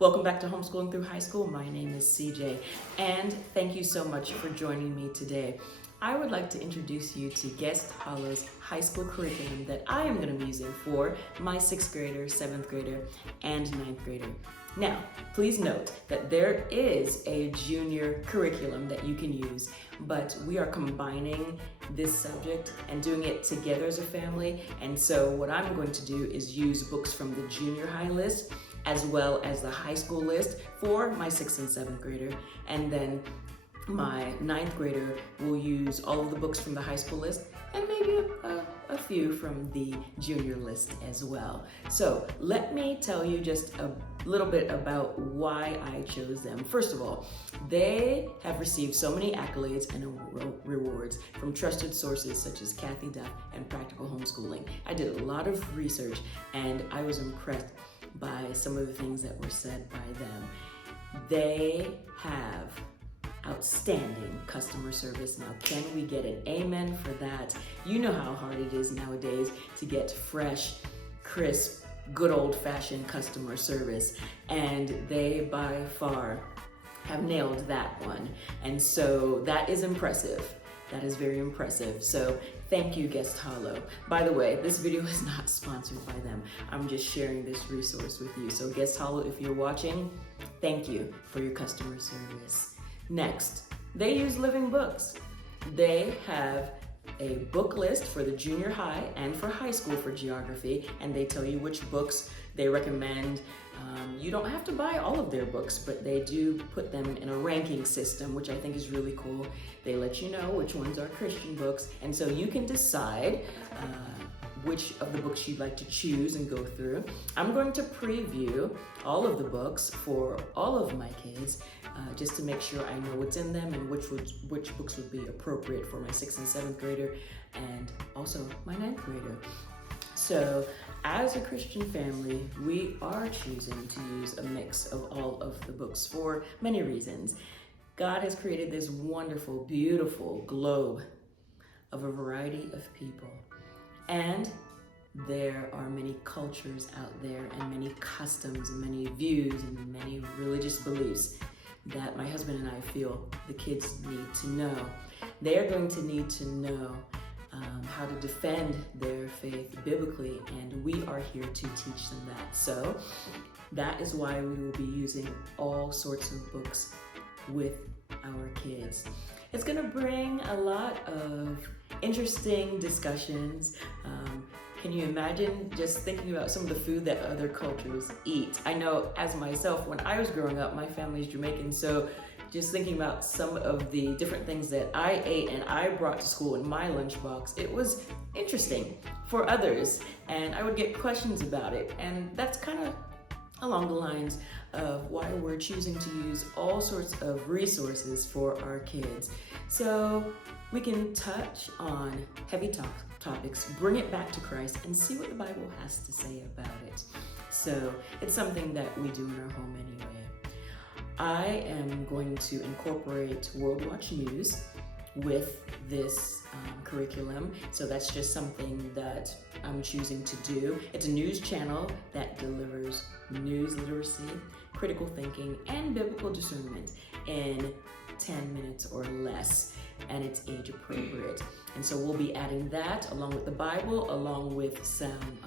Welcome back to Homeschooling Through High School. My name is CJ, and thank you so much for joining me today. I would like to introduce you to Guest Hollow's high school curriculum that I am going to be using for my 6th grader, 7th grader, and 9th grader. Now, please note that there is a junior curriculum that you can use, but we are combining this subject and doing it together as a family. And so what I'm going to do is use books from the junior high list as well as the high school list for my 6th and 7th grader. And then my 9th grader will use all of the books from the high school list and maybe a few from the junior list as well. So let me tell you just a little bit about why I chose them. First of all, they have received so many accolades and rewards from trusted sources such as Kathy Duff and Practical Homeschooling. I did a lot of research and I was impressed by some of the things that were said by them. They have outstanding customer service. Now, can we get an amen for that? You know how hard it is nowadays to get fresh, crisp, good old-fashioned customer service, and they by far have nailed that one. And so that is impressive. That is very impressive. So thank you, Guest Hollow. By the way, this video is not sponsored by them. I'm just sharing this resource with you. So Guest Hollow, if you're watching, thank you for your customer service. Next, they use living books. They have a book list for the junior high and for high school for geography, and they tell you which books they recommend. You don't have to buy all of their books, but they do put them in a ranking system, which I think is really cool. They let you know which ones are Christian books, and so you can decide which of the books you'd like to choose and go through. I'm going to preview all of the books for all of my kids, just to make sure I know what's in them and which books would be appropriate for my 6th and 7th grader and also my 9th grader. So as a Christian family, we are choosing to use a mix of all of the books for many reasons. God has created this wonderful, beautiful globe of a variety of people. And there are many cultures out there and many customs and many views and many religious beliefs that my husband and I feel the kids need to know. They are going to need to know how to defend their faith biblically, and we are here to teach them that. So that is why we will be using all sorts of books with our kids. It's going to bring a lot of interesting discussions. Can you imagine just thinking about some of the food that other cultures eat? I know as myself, when I was growing up, my family's Jamaican, so just thinking about some of the different things that I ate and I brought to school in my lunchbox, it was interesting for others, and I would get questions about it, and that's kind of along the lines of why we're choosing to use all sorts of resources for our kids. So we can touch on heavy topics, bring it back to Christ, and see what the Bible has to say about it. So it's something that we do in our home anyway. I am going to incorporate World Watch News with this curriculum. So that's just something that I'm choosing to do. It's a news channel that delivers news literacy, critical thinking, and biblical discernment in 10 minutes or less, and it's age appropriate. And so we'll be adding that along with the Bible, along with some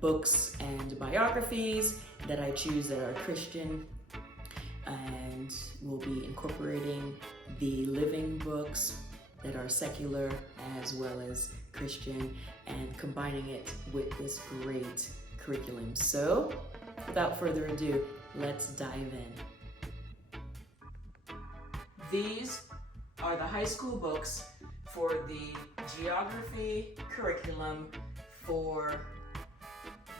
books and biographies that I choose that are Christian. And we'll be incorporating the living books that are secular as well as Christian and combining it with this great curriculum. So without further ado, let's dive in. These are the high school books for the geography curriculum for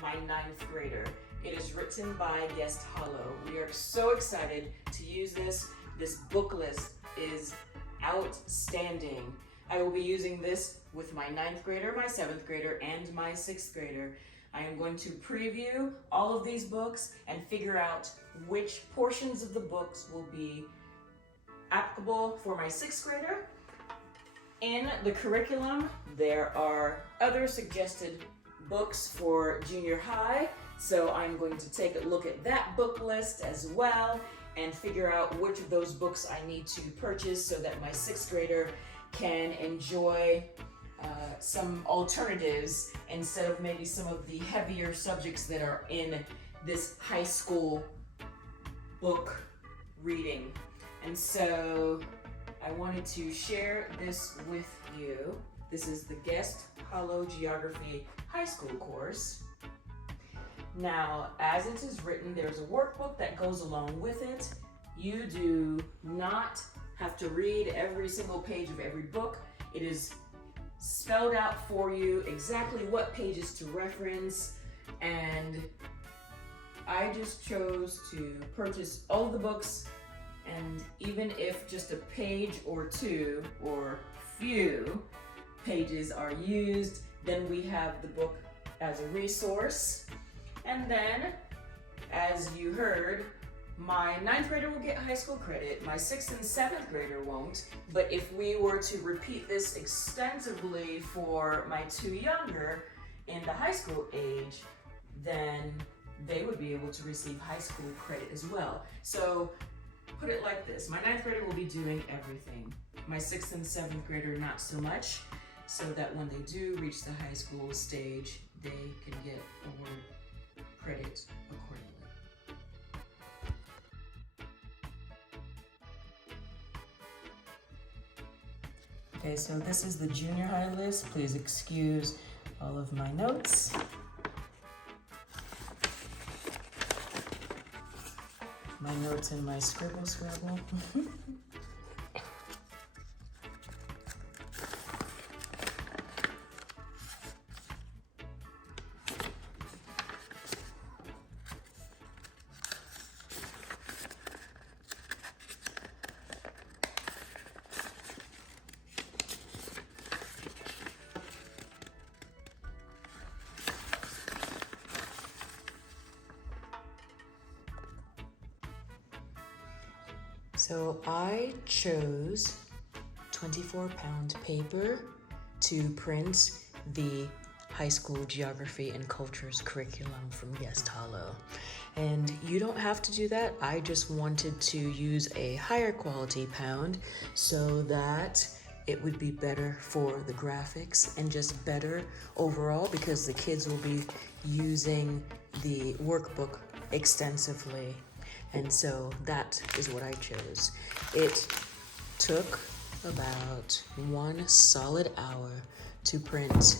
my 9th grader. It is written by Guest Hollow. We are so excited to use this. This book list is outstanding. I will be using this with my 9th grader, my 7th grader, and my 6th grader. I am going to preview all of these books and figure out which portions of the books will be applicable for my 6th grader. In the curriculum, there are other suggested books for junior high So I'm going to take a look at that book list as well and figure out which of those books I need to purchase so that my 6th grader can enjoy some alternatives instead of maybe some of the heavier subjects that are in this high school book reading. And so I wanted to share this with you. This is the Guest Hollow Geography High School course. Now, as it is written, there's a workbook that goes along with it. You do not have to read every single page of every book. It is spelled out for you exactly what pages to reference, and I just chose to purchase all the books, and even if just a page or two or few pages are used, then we have the book as a resource. And then, as you heard, my 9th grader will get high school credit, my 6th and 7th grader won't, but if we were to repeat this extensively for my 2 younger in the high school age, then they would be able to receive high school credit as well. So put it like this, my 9th grader will be doing everything. My 6th and 7th grader not so much, so that when they do reach the high school stage, they can get award credit accordingly. Okay, so this is the junior high list. Please excuse all of my notes. My notes and my scribble. So I chose 24-pound paper to print the high school geography and cultures curriculum from Guest Hollow. And you don't have to do that. I just wanted to use a higher quality pound so that it would be better for the graphics and just better overall because the kids will be using the workbook extensively. And so that is what I chose. It took about 1 solid hour to print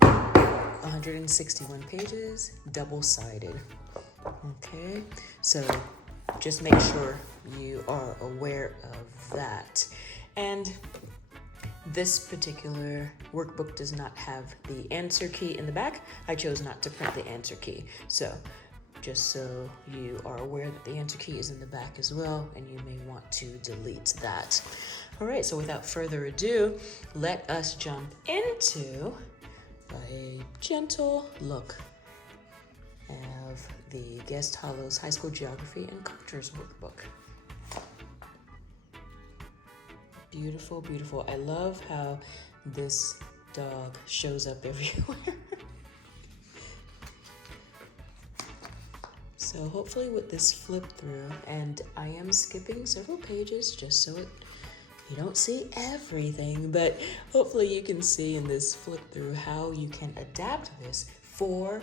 161 pages, double-sided. Okay, so just make sure you are aware of that. And this particular workbook does not have the answer key in the back. I chose not to print the answer key. So just so you are aware that the answer key is in the back as well, and you may want to delete that. All right, so without further ado, let us jump into a gentle look of the Guest Hollow's High School Geography and Cultures workbook. Beautiful, beautiful. I love how this dog shows up everywhere. So hopefully with this flip through, and I am skipping several pages just so you don't see everything, but hopefully you can see in this flip through how you can adapt this for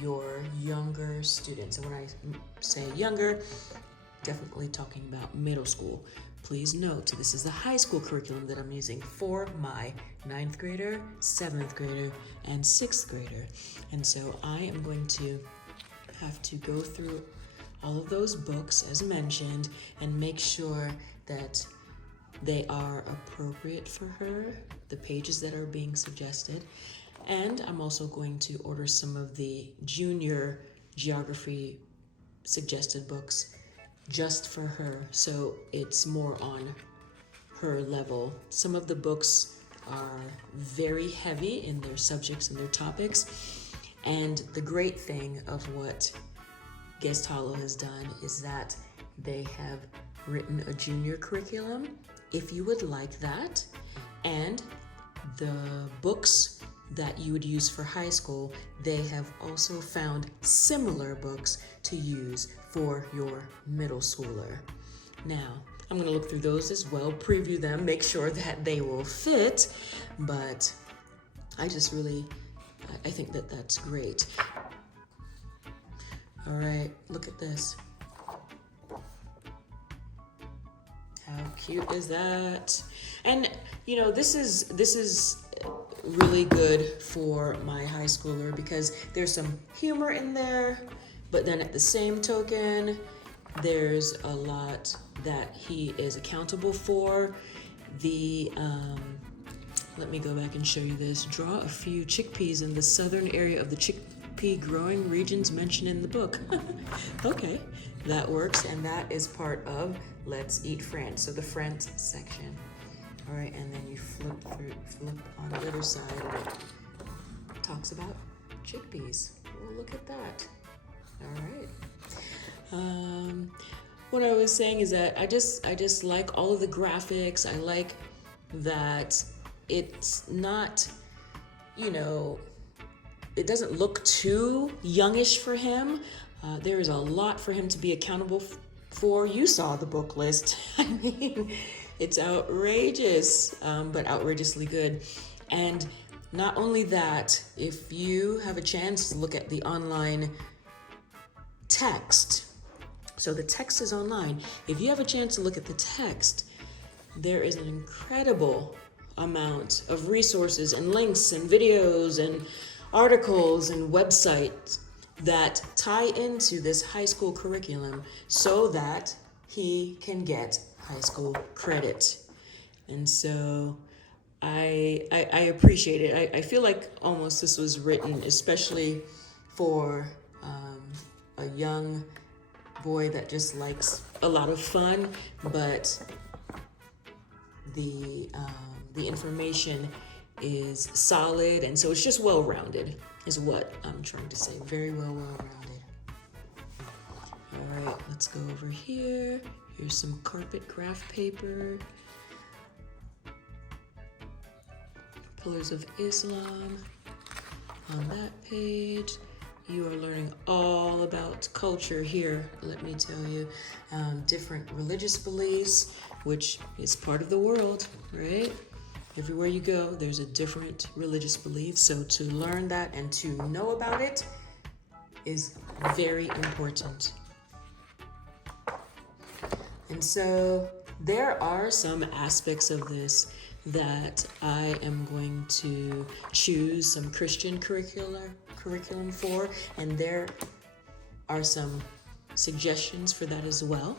your younger students. And when I say younger, definitely talking about middle school. Please note, this is the high school curriculum that I'm using for my 9th grader, 7th grader, and 6th grader. And so I am going to have to go through all of those books as mentioned and make sure that they are appropriate for her, the pages that are being suggested. And I'm also going to order some of the junior geography suggested books just for her, so it's more on her level. Some of the books are very heavy in their subjects and their topics. And the great thing of what Guest Hollow has done is that they have written a junior curriculum, if you would like that. And the books that you would use for high school, they have also found similar books to use for your middle schooler. Now, I'm going to look through those as well, preview them, make sure that they will fit, but I think that that's great. All right, look at this. How cute is that? And you know, this is really good for my high schooler because there's some humor in there, but then at the same token, there's a lot that he is accountable for. Let me go back and show you this. Draw a few chickpeas in the southern area of the chickpea growing regions mentioned in the book. Okay, that works, and that is part of Let's Eat France. So the France section. All right, and then you flip on the other side, and it talks about chickpeas. Well, look at that. All right. What I was saying is that I just like all of the graphics. I like that it's not, it doesn't look too youngish for him. There is a lot for him to be accountable for. You saw the book list. I mean, it's outrageous, but outrageously good. And not only that, if you have a chance to look at the online text, so the text is online. If you have a chance to look at the text, there is an incredible amount of resources and links and videos and articles and websites that tie into this high school curriculum so that he can get high school credit. And so I appreciate it. I feel like almost this was written especially for a young boy that just likes a lot of fun, but the information is solid, and so it's just well-rounded is what I'm trying to say. Very well-rounded. All right, let's go over here. Here's some carpet graph paper. Pillars of Islam on that page. You are learning all about culture here, let me tell you. Different religious beliefs, which is part of the world, right? Everywhere you go, there's a different religious belief. So to learn that and to know about it is very important. And so there are some aspects of this that I am going to choose some Christian curriculum for, and there are some suggestions for that as well.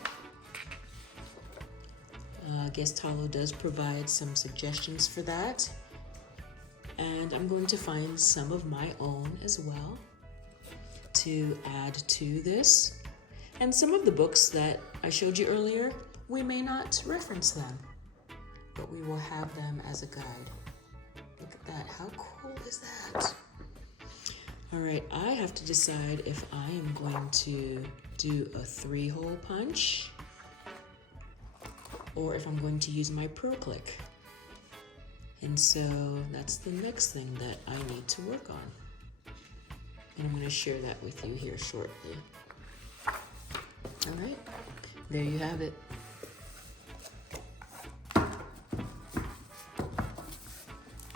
Guest Hollow does provide some suggestions for that, and I'm going to find some of my own as well to add to this. And some of the books that I showed you earlier, we may not reference them, but we will have them as a guide. Look at that, how cool is that? All right, I have to decide if I am going to do a 3-hole punch or if I'm going to use my Pro Click. And so that's the next thing that I need to work on. And I'm going to share that with you here shortly. All right, there you have it.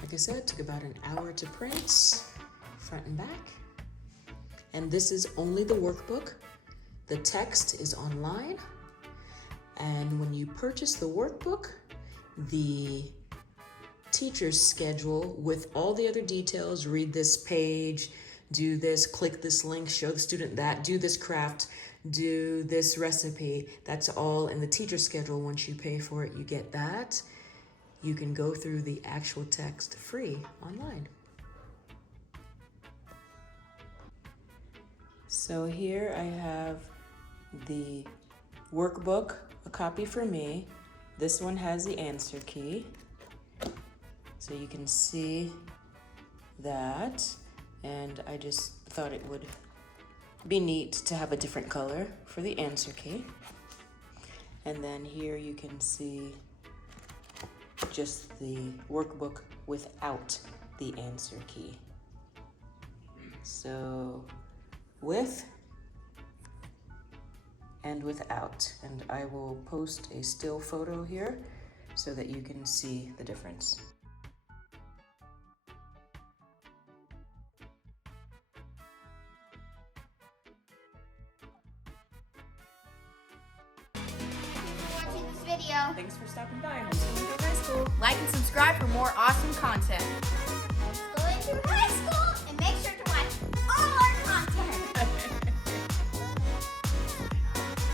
Like I said, it took about an hour to print, front and back. And this is only the workbook. The text is online. And when you purchase the workbook, the teacher's schedule with all the other details, read this page, do this, click this link, show the student that, do this craft, do this recipe, that's all in the teacher's schedule. Once you pay for it, you get that. You can go through the actual text free online. So here I have the workbook, a copy for me. This one has the answer key. So you can see that. And I just thought it would be neat to have a different color for the answer key. And then here you can see just the workbook without the answer key. So with and without, and I will post a still photo here so that you can see the difference. Watching this video. Thanks for stopping by Homeschool High School. Like and subscribe for more awesome content.